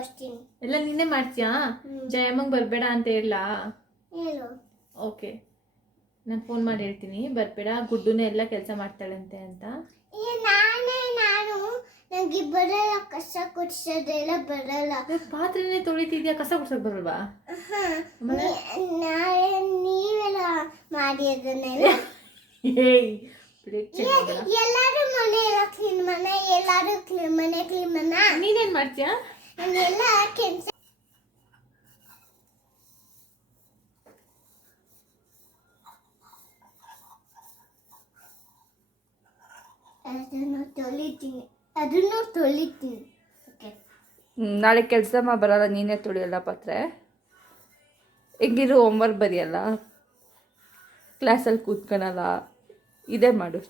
ತೋರಿಸ್ತೀನಿ. ಎಲ್ಲ ನೀನೇ ಮಾಡ್ತೀಯಾ? ಜಯಮ್ಮಂಗೆ ಬರಬೇಡ ಅಂತ ಹೇಳಾ? ಹೇಳು. ಓಕೆ, ನಾನು ಫೋನ್ ಮಾಡಿ ಹೇಳ್ತೀನಿ ಬರಬೇಡ, ಗುಡ್ಡುನೇ ಎಲ್ಲ ಕೆಲಸ ಮಾಡ್ತಾಳಂತೆ ಅಂತ. ನಾನು ನನಗೆ ಬರಲ್ಲ, ಕಸ ಗುಡಿಸೋದೆಲ್ಲ ಬರಲ್ಲ. ಪಾತ್ರೆನೇ ತೊಳಿತಿದ್ಯಾ, ಕಸ ಗುಡ್ಸೋಕೆ ಬರಲ್ವಾ? ನೀವೆಲ್ಲ ಮಾಡಿ ಅದನ್ನೆಲ್ಲ. ಎಲ್ಲರೂ ಮನೆ ಎಲ್ಲರೂ ಮನೆ ಕ್ಲೀನ್ ಮನ. ನೀನೇನ್ ಮಾಡ್ತೀಯಾ? ಎಲ್ಲ ಕೆಲಸ ಅದನ್ನು ತೊಳಿತೀನಿ. ನಾಳೆ ಕೆಲಸ ಬರಲ್ಲ, ನೀನೇ ತೊಳಿಯಲ್ಲ ಪಾತ್ರೆ. ಹೆಂಗಿರು ಹೋಮ್ವರ್ಕ್ ಬರೆಯಲ್ಲ, ಕ್ಲಾಸಲ್ಲಿ ಕೂತ್ಕೊಳಲ್ಲ, ಇದೇ ಮಾಡು.